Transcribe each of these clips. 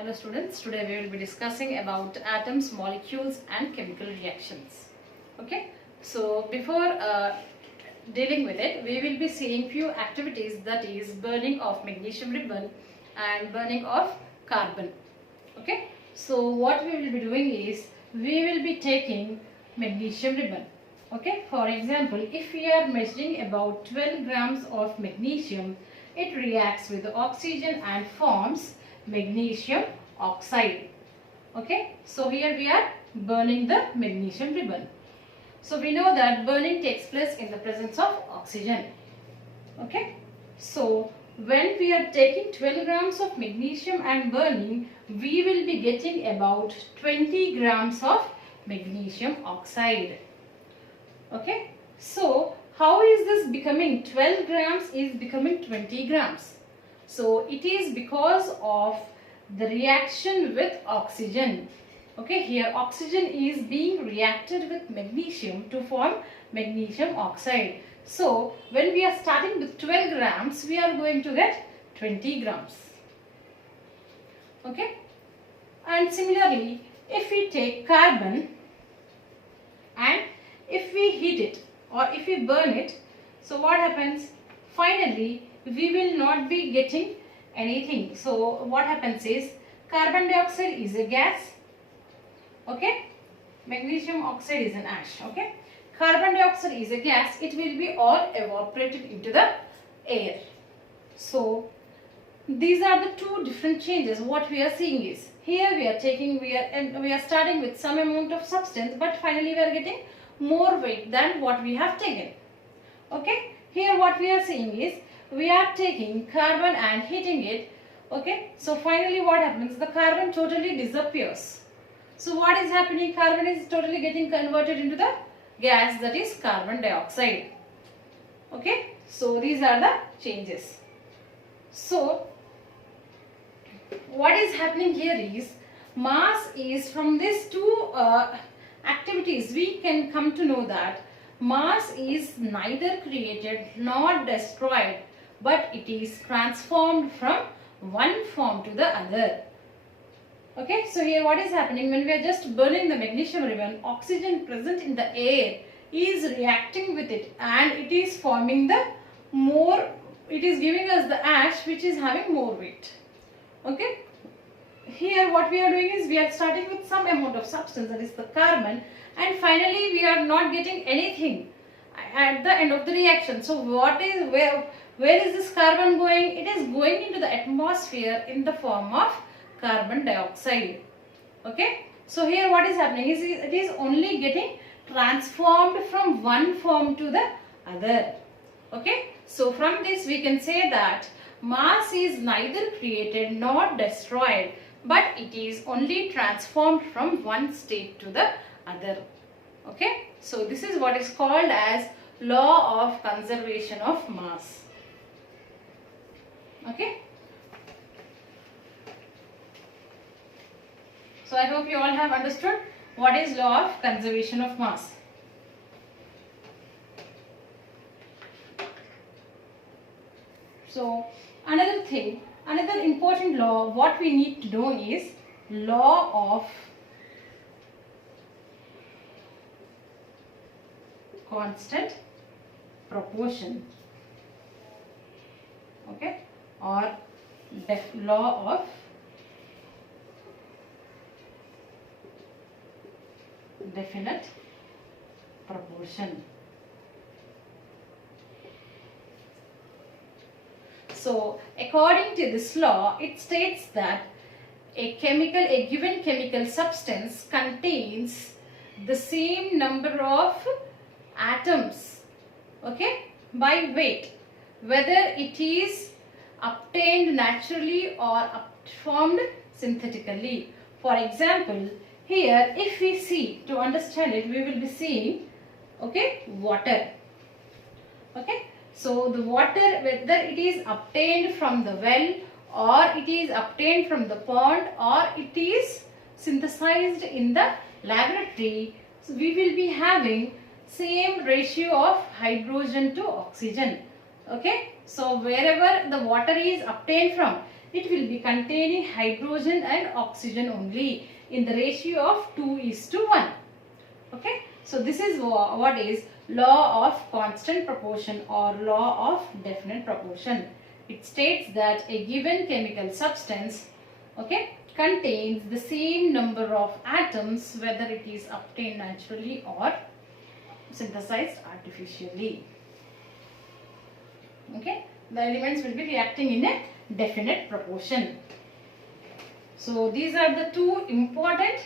Hello students, today we will be discussing about atoms, molecules and chemical reactions. Okay, so before dealing with it, we will be seeing few activities, that is burning of magnesium ribbon and burning of carbon. Okay, so what we will be doing is, we will be taking magnesium ribbon. Okay, for example, if we are measuring about 12 grams of magnesium, it reacts with oxygen and forms magnesium oxide. Okay, so here we are burning the magnesium ribbon. So we know that burning takes place in the presence of oxygen. Okay, so when we are taking 12 grams of magnesium and burning, we will be getting about 20 grams of magnesium oxide. Okay, so how is this becoming 12 grams is becoming 20 grams? So it is because of the reaction with oxygen. Okay, here oxygen is being reacted with magnesium to form magnesium oxide. So when we are starting with 12 grams, we are going to get 20 grams. Okay, and similarly, if we take carbon and if we heat it or if we burn it, so what happens? Finally, we will not be getting anything. So what happens is, carbon dioxide is a gas. Okay, magnesium oxide is an ash. Okay, carbon dioxide is a gas. It will be all evaporated into the air. So these are the two different changes. What we are seeing is, here we are starting with some amount of substance, but finally we are getting more weight than what we have taken. Okay, here what we are seeing is, we are taking carbon and heating it. Okay, so finally what happens? The carbon totally disappears. So what is happening? Carbon is totally getting converted into the gas, that is carbon dioxide. Okay, so these are the changes. So what is happening here is, mass is, from these two activities we can come to know that mass is neither created nor destroyed, but it is transformed from one form to the other. Okay, so here what is happening, when we are just burning the magnesium ribbon, oxygen present in the air is reacting with it and it is forming the more, it is giving us the ash which is having more weight. Okay, here what we are doing is, we are starting with some amount of substance, that is the carbon, and finally we are not getting anything at the end of the reaction. So what is, where is this carbon going? It is going into the atmosphere in the form of carbon dioxide. Okay, so here what is happening is, it is only getting transformed from one form to the other. Okay, so from this we can say that mass is neither created nor destroyed, but it is only transformed from one state to the other. Okay, so this is what is called as law of conservation of mass. Okay, so I hope you all have understood what is law of conservation of mass. So another thing, another important law what we need to know is law of constant proportion. Okay, or law of definite proportion. So according to this law, it states that a given chemical substance contains the same number of atoms, okay, by weight, whether it is obtained naturally or formed synthetically. For example, here if we see, to understand it, we will be seeing, okay, water. Okay, so the water, whether it is obtained from the well or it is obtained from the pond or it is synthesized in the laboratory, so we will be having same ratio of hydrogen to oxygen. Okay, so wherever the water is obtained from, it will be containing hydrogen and oxygen only in the ratio of 2:1. Okay, so this is what is law of constant proportion or law of definite proportion. It states that a given chemical substance, okay, contains the same number of atoms whether it is obtained naturally or synthesized artificially. Okay, the elements will be reacting in a definite proportion. So these are the two important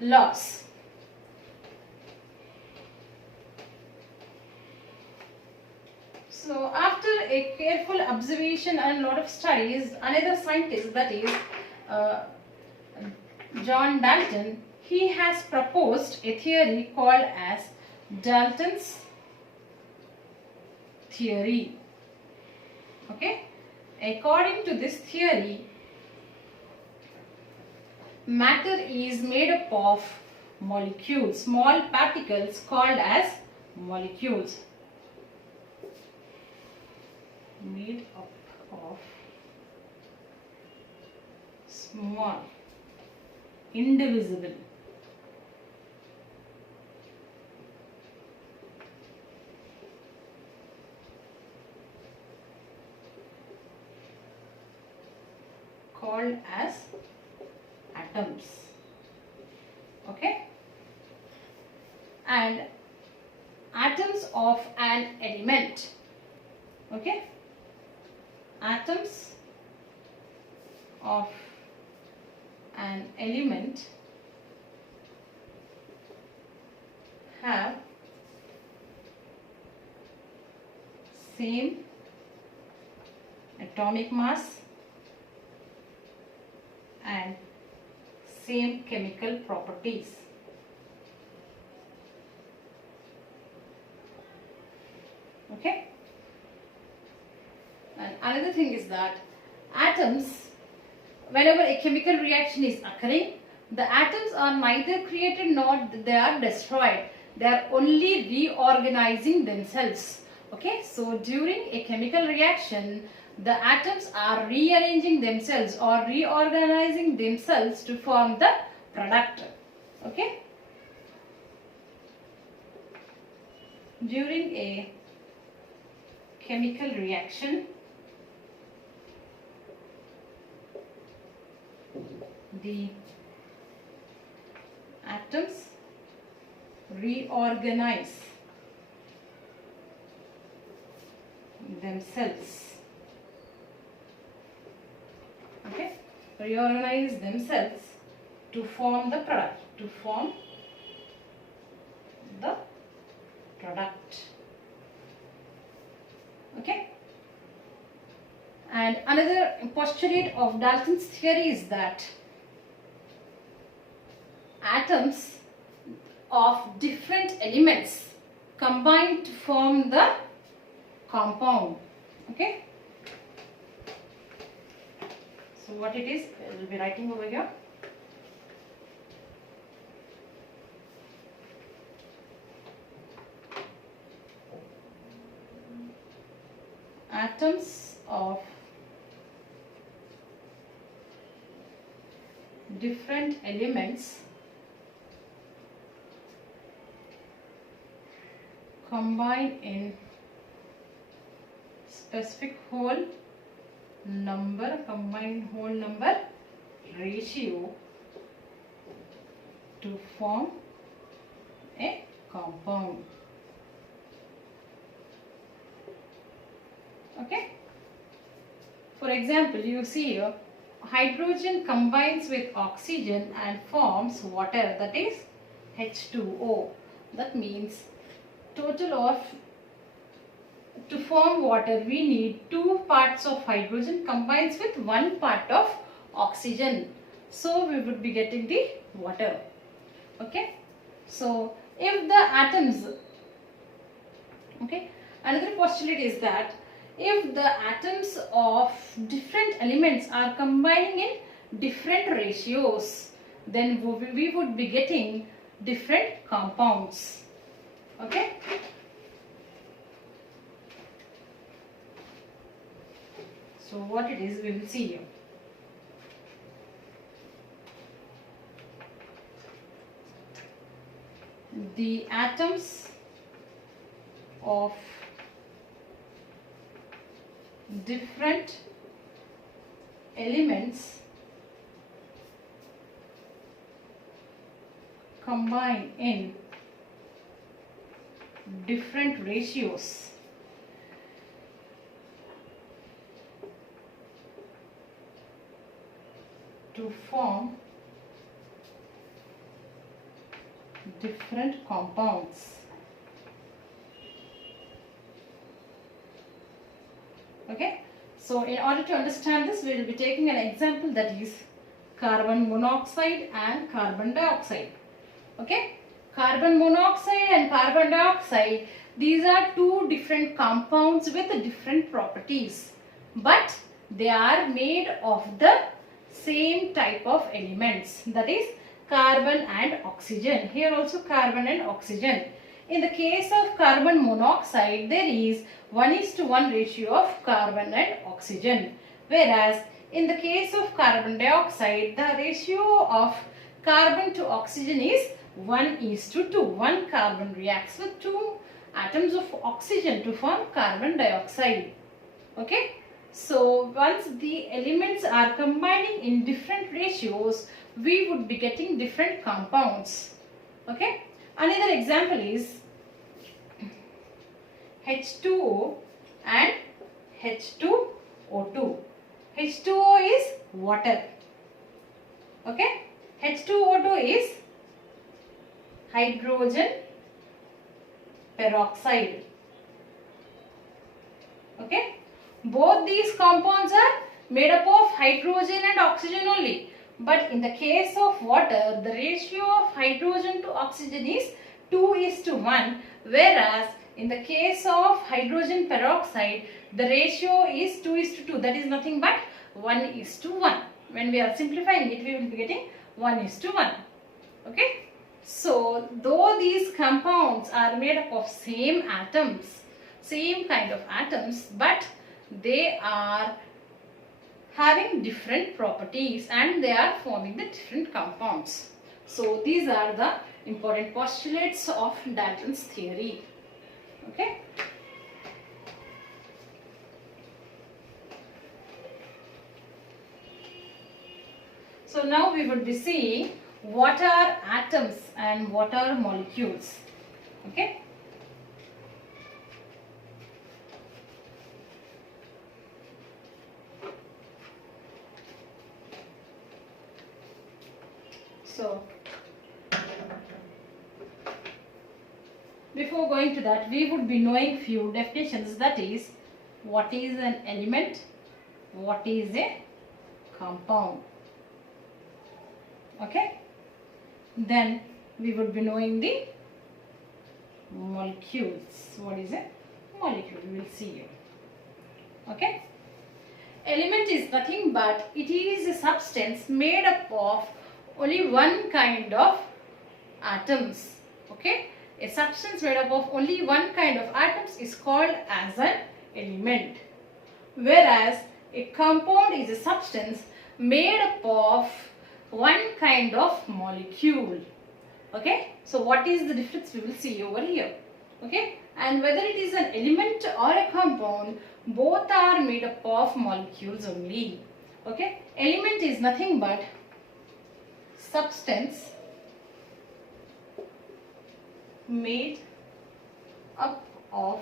laws. So after a careful observation and lot of studies, another scientist, that is John Dalton, he has proposed a theory called as Dalton's theory. Okay, according to this theory, matter is made up of molecules, small particles called as molecules, made up of small, indivisible called as atoms. Okay, and atoms of an element. Okay, atoms of an element have same atomic mass and same chemical properties. Okay, and another thing is that atoms, whenever a chemical reaction is occurring, the atoms are neither created nor they are destroyed. They are only reorganizing themselves. Okay, so during a chemical reaction, the atoms are rearranging themselves or reorganizing themselves to form the product. Okay, during a chemical reaction, the atoms reorganize themselves. Okay, reorganize themselves to form the product, Okay, and another postulate of Dalton's theory is that atoms of different elements combine to form the compound. Okay, so what it is, I will be writing over here. Atoms of different elements combine in specific whole number, ratio to form a compound. Okay, for example, you see here, hydrogen combines with oxygen and forms water, that is H2O. That means total of, to form water we need 2 parts of hydrogen combines with 1 part of oxygen, so we would be getting the water. Okay, so if the atoms, okay, another postulate is that if the atoms of different elements are combining in different ratios, then we would be getting different compounds. Okay, so what it is, we will see here. the atoms of different elements combine in different ratios to form different compounds. Okay, so in order to understand this, we will be taking an example, that is carbon monoxide and carbon dioxide. Okay, carbon monoxide and carbon dioxide, these are two different compounds with different properties, but they are made of the same type of elements, that is carbon and oxygen. Here also carbon and oxygen. In the case of carbon monoxide, there is 1:1 ratio of carbon and oxygen, whereas in the case of carbon dioxide, the ratio of carbon to oxygen is 1:2. One carbon reacts with two atoms of oxygen to form carbon dioxide. Okay, so once the elements are combining in different ratios, we would be getting different compounds. Okay, another example is H2O and H2O2. H2O is water. Okay, H2O2 is hydrogen peroxide. Okay, both these compounds are made up of hydrogen and oxygen only, but in the case of water, the ratio of hydrogen to oxygen is 2:1, whereas in the case of hydrogen peroxide, the ratio is 2:2, that is nothing but 1:1. When we are simplifying it, we will be getting 1:1. Okay, so though these compounds are made up of same atoms, same kind of atoms, but they are having different properties and they are forming the different compounds. So these are the important postulates of Dalton's theory. Okay. So now we would be seeing what are atoms and what are molecules. Okay. So before going to that, we would be knowing few definitions, that is what is an element, what is a compound. Okay, then we would be knowing the molecules. What is a molecule? We will see here. Okay, element is nothing but it is a substance made up of only one kind of atoms. Okay, a substance made up of only one kind of atoms is called as an element, whereas a compound is a substance made up of one kind of molecule. Okay, so what is the difference we will see over here. Okay, and whether it is an element or a compound, both are made up of molecules only. Okay, element is nothing but substance made up of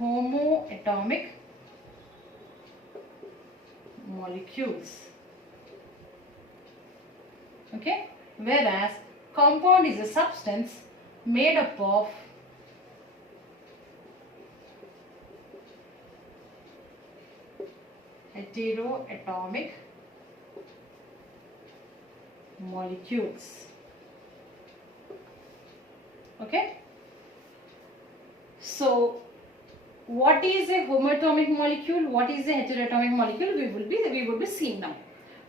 homoatomic molecules. Okay, whereas compound is a substance made up of heteroatomic molecules. Okay, so what is a homoatomic molecule, what is a heteroatomic molecule, we will be seeing now.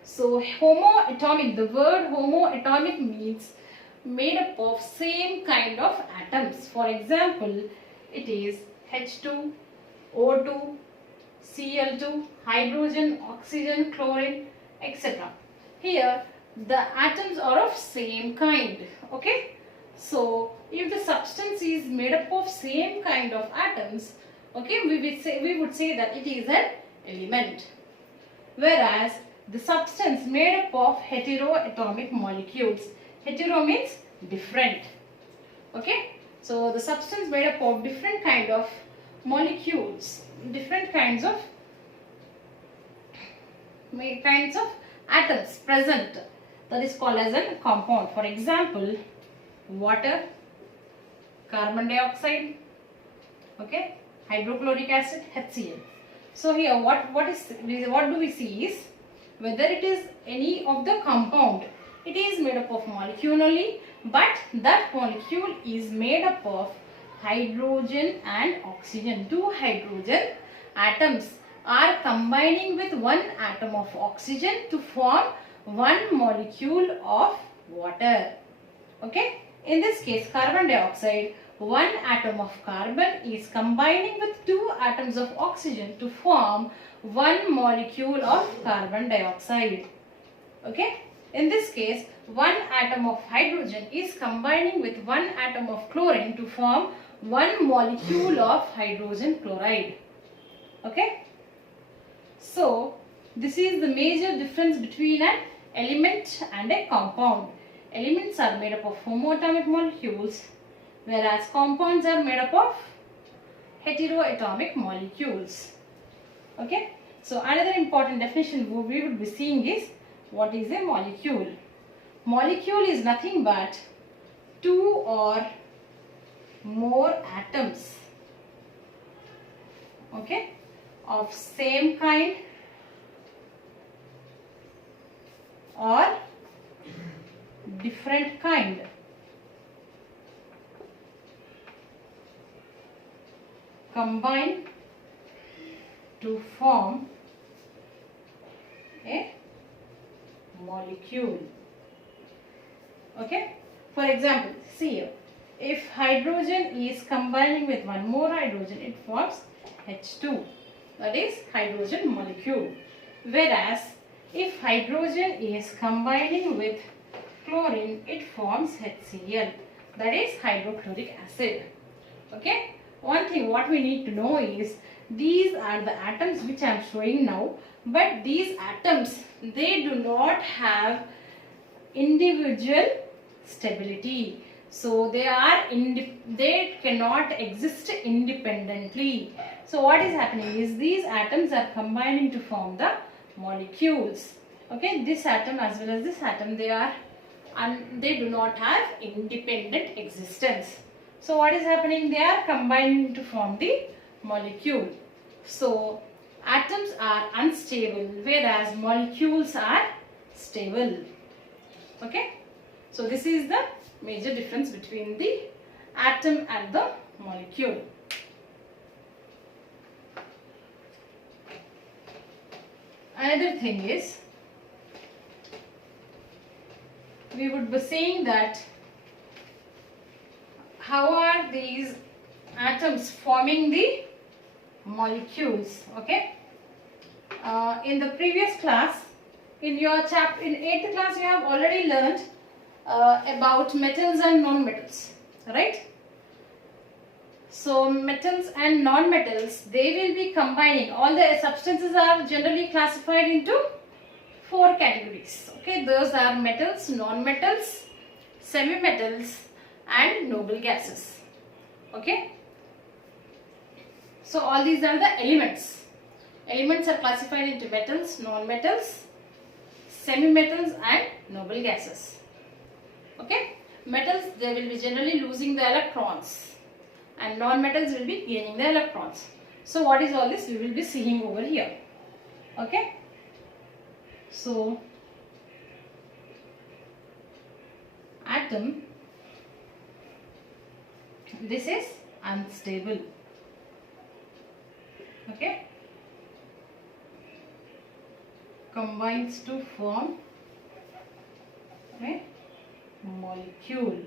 So homoatomic, the word homoatomic means made up of same kind of atoms. For example, it is H2, O2, Cl2, hydrogen, oxygen, chlorine, etc. Here the atoms are of same kind. Okay, so if the substance is made up of same kind of atoms, okay, we would say that it is an element. Whereas the substance made up of heteroatomic molecules, hetero means different. Okay, so the substance made up of different kind of molecules, different kinds of atoms present, that is called as a compound. For example, water, carbon dioxide, okay, hydrochloric acid, HCl. So here what do we see is whether it is any of the compound. It is made up of molecule only, but that molecule is made up of hydrogen and oxygen. Two hydrogen atoms are combining with one atom of oxygen to form one molecule of water. Okay, in this case carbon dioxide, one atom of carbon is combining with two atoms of oxygen to form one molecule of carbon dioxide. Okay, in this case one atom of hydrogen is combining with one atom of chlorine to form one molecule of hydrogen chloride. Okay, so this is the major difference between an element and a compound. Elements are made up of homoatomic molecules, whereas compounds are made up of heteroatomic molecules. Okay, so another important definition we would be seeing is what is a molecule. Molecule is nothing but two or more atoms, okay, of same kind or different kind combine to form a molecule. Okay, for example, see here, if hydrogen is combining with one more hydrogen, it forms H2, that is hydrogen molecule. Whereas if hydrogen is combining with chlorine, it forms HCl, that is hydrochloric acid. Okay, one thing what we need to know is these are the atoms which I am showing now, but these atoms, they do not have individual stability. So they cannot exist independently. So what is happening is these atoms are combining to form the molecules. Okay, this atom as well as this atom, they do not have independent existence. So what is happening? They are combining to form the molecule. So atoms are unstable, whereas molecules are stable. Okay, so this is the major difference between the atom and the molecule. Another thing is, we would be saying that how are these atoms forming the molecules. Okay, in the previous class, in 8th class, you have already learned about metals and non-metals, right? So metals and non-metals, they will be combining. All the substances are generally classified into 4 categories. Okay, those are metals, non-metals, semi-metals and noble gases. Okay, so all these are the elements. Elements are classified into metals, non-metals, semi-metals and noble gases. Okay, metals, they will be generally losing the electrons and non-metals will be gaining the electrons. So what is all this? We will be seeing over here. Okay, so atom, this is unstable. Okay, combines to form a molecule.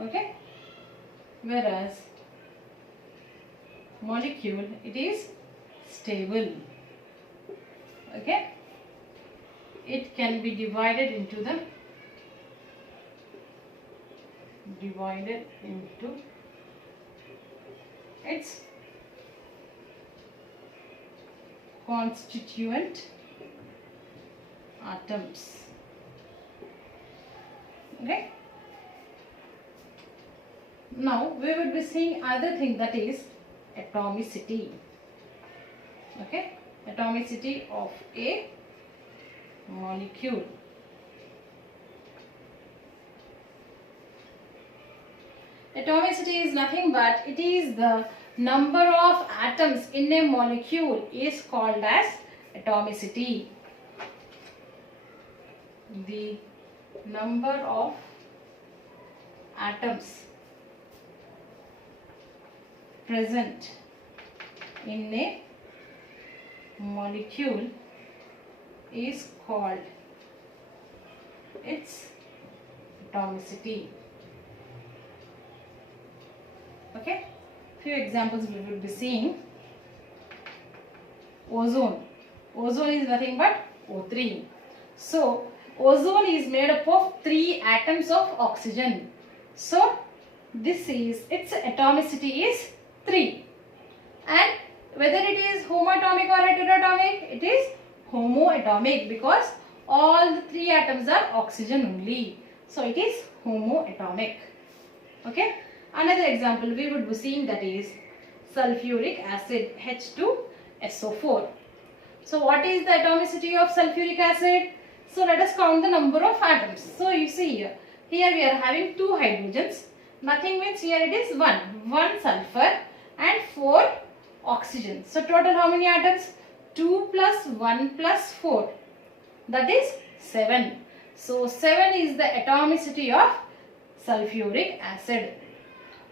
Okay, whereas molecule, it is stable. Okay, it can be divided into its constituent atoms. Okay. Now we would be seeing other thing, that is atomicity. Okay, atomicity of a molecule. Atomicity is nothing but it is the number of atoms in a molecule is called as atomicity. The number of atoms present in a molecule is called its atomicity. Okay, few examples we will be seeing. Ozone. Ozone is nothing but O3. So ozone is made up of 3 atoms of oxygen. So this is its atomicity is 3. And whether it is homoatomic or heteroatomic, it is homoatomic because all the 3 atoms are oxygen only. So it is homoatomic. Okay. Another example we would be seeing, that is sulfuric acid, H2SO4. So what is the atomicity of sulfuric acid? So let us count the number of atoms. So you see here we are having 2 hydrogens. Nothing means here it is 1 sulfur and 4 oxygen. So total how many atoms? 2 plus 1 plus 4, that is 7. So 7 is the atomicity of sulfuric acid.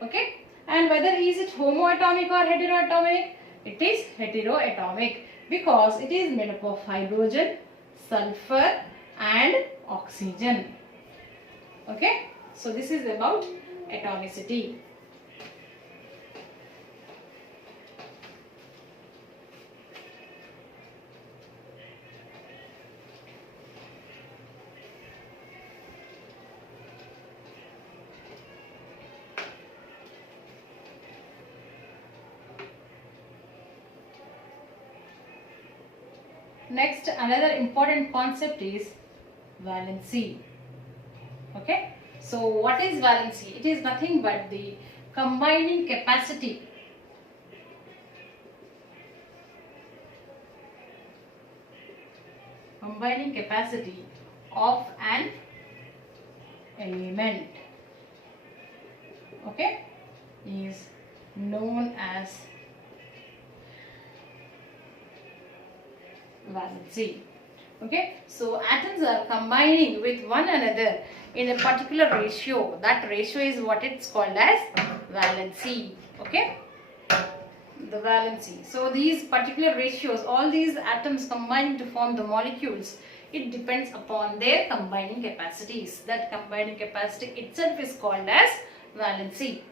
Okay, and whether is it homoatomic or heteroatomic? It is heteroatomic because it is made up of hydrogen, sulfur and oxygen. Okay, so this is about atomicity. Next, another important concept is valency. Okay, so what is valency? It is nothing but the combining capacity of an element, okay, is known as valency. Okay, so atoms are combining with one another in a particular ratio. That ratio is what it's called as valency. Okay, the valency. So these particular ratios, all these atoms combining to form the molecules, it depends upon their combining capacities. That combining capacity itself is called as valency.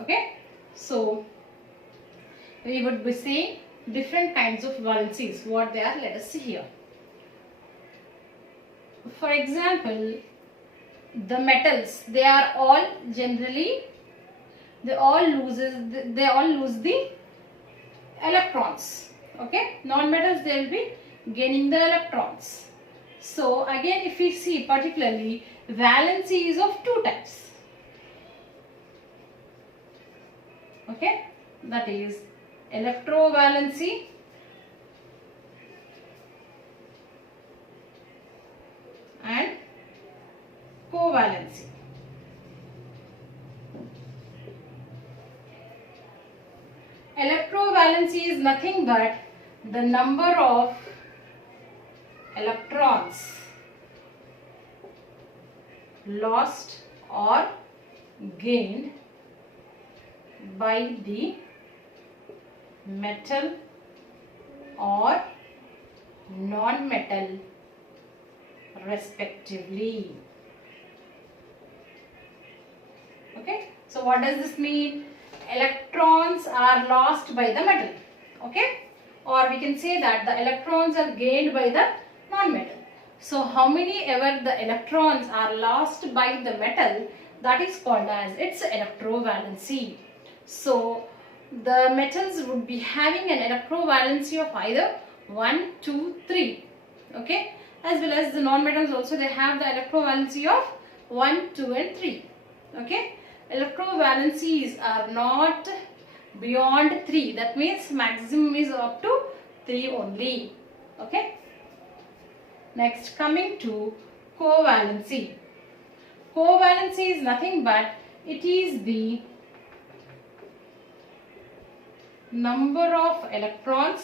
Okay, so we would be seeing different kinds of valencies. What they are, let us see here. For example, the metals, they are all generally, they all lose the electrons. Okay, non-metals, they will be gaining the electrons. So again, if we see particularly, valency is of 2 types. Okay, that is electrovalency and covalency. Electrovalency is nothing but the number of electrons lost or gained by the metal or non-metal respectively. Okay, so what does this mean? Electrons are lost by the metal, okay, or we can say that the electrons are gained by the non-metal. So how many ever the electrons are lost by the metal, that is called as its electrovalency. So the metals would be having an electrovalency of either 1, 2, 3. Okay, as well as the non-metals also, they have the electrovalency of 1, 2 and 3. Okay, electrovalencies are not beyond 3. That means maximum is up to 3 only. Okay. Next, coming to covalency. Covalency is nothing but it is the number of electrons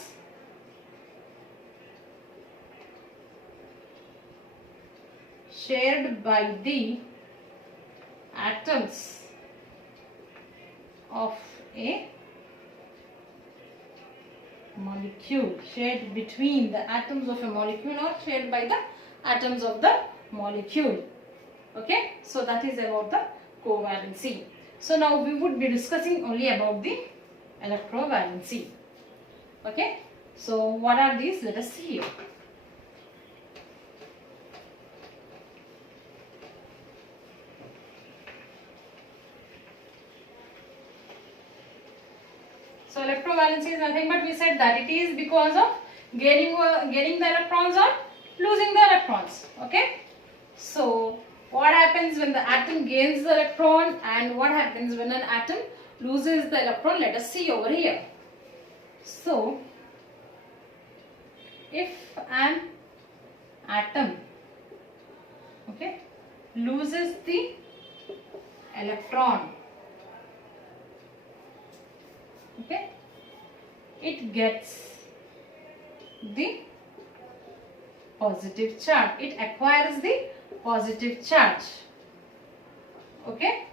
shared by the atoms of a molecule, shared between the atoms of a molecule or shared by the atoms of the molecule. Okay, so that is about the covalency. So now we would be discussing only about the electrovalency. Okay, so what are these? Let us see here. So electrovalency is nothing but we said that it is because of gaining the electrons or losing the electrons. Okay. So what happens when the atom gains the electron and what happens when an atom loses the electron? Let us see over here. So if an atom, okay, loses the electron, okay, it gets the positive charge. It acquires the positive charge. Okay.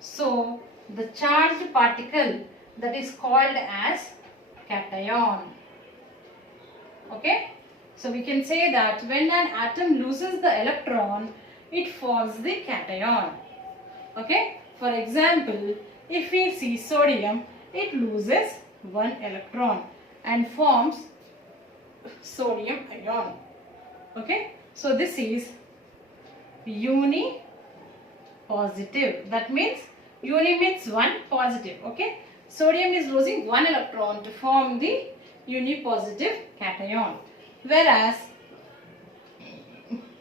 So the charged particle, that is called as cation. Okay. So we can say that when an atom loses the electron, it forms the cation. Okay. For example, if we see sodium, it loses one electron and forms sodium ion. Okay, so this is uni positive. That means uni means one, positive. Okay, sodium is losing one electron to form the uni positive cation. Whereas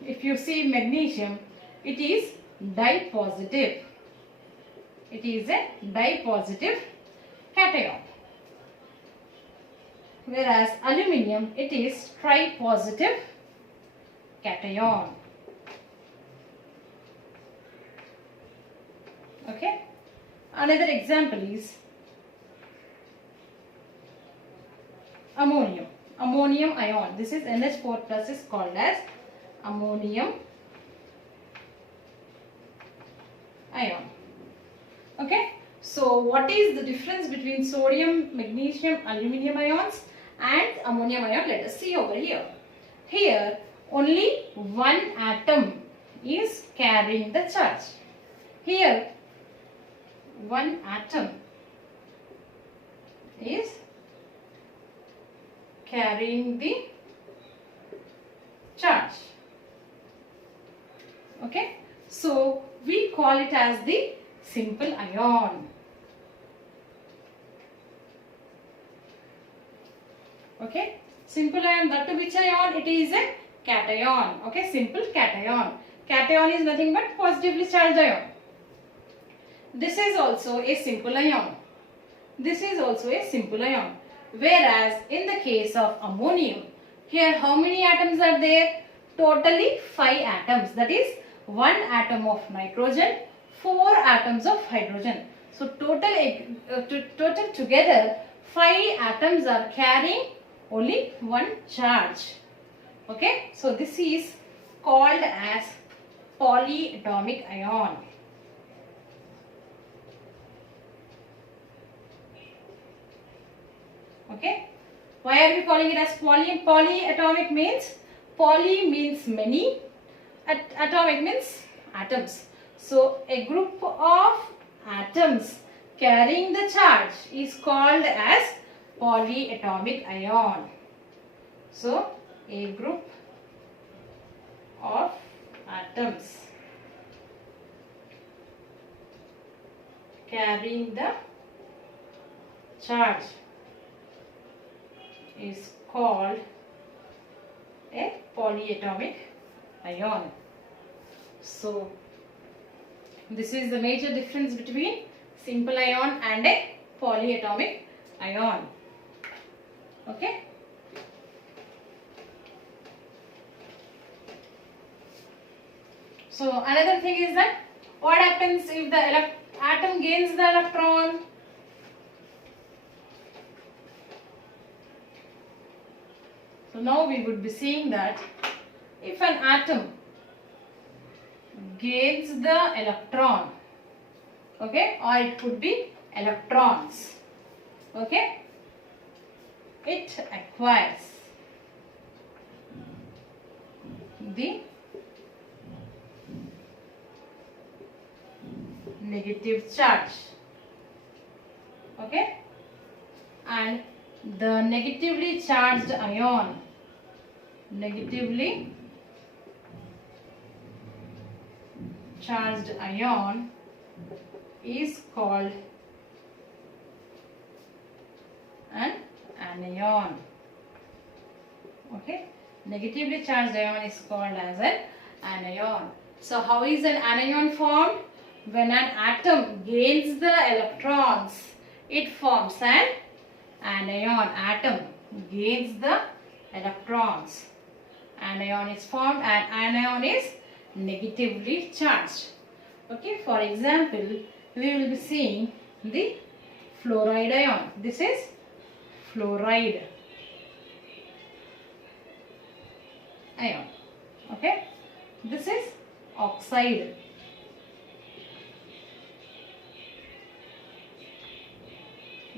if you see magnesium, it is dipositive. It is a dipositive cation. Whereas aluminium, it is tripositive cation. Okay. Another example is ammonium. Ammonium ion. This is NH4 plus is called as ammonium ion. Okay. So what is the difference between sodium, magnesium, aluminium ions and ammonium ion? Let us see over here. Here only one atom is carrying the charge. Here one atom is carrying the charge. Okay. So we call it as the simple ion. Okay, simple ion, that to which ion? It is a cation. Okay, simple cation. Cation is nothing but positively charged ion. This is also a simple ion. This is also a simple ion. Whereas in the case of ammonium, here how many atoms are there? Totally 5 atoms. That is 1 atom of nitrogen, 4 atoms of hydrogen. So total together 5 atoms are carrying only one charge. Okay, so this is called as polyatomic ion. Okay, why are we calling it as polyatomic? Means poly means many, atomic means atoms. So a group of atoms carrying the charge is called as polyatomic ion. So a group of atoms carrying the charge is called a polyatomic ion. So this is the major difference between simple ion and a polyatomic ion. Okay. So another thing is that what happens if the atom gains the electron? So now we would be seeing that if an atom gains the electron, okay, or it could be electrons, okay, it acquires the negative charge, okay, and the negatively charged ion is called an anion. Okay, negatively charged ion is called as an anion. So how is an anion formed? When an atom gains the electrons, it forms an anion. Atom gains the electrons, anion is formed, and anion is negatively charged. Okay, for example, we will be seeing the fluoride ion. This is fluoride ion. Okay, this is oxide.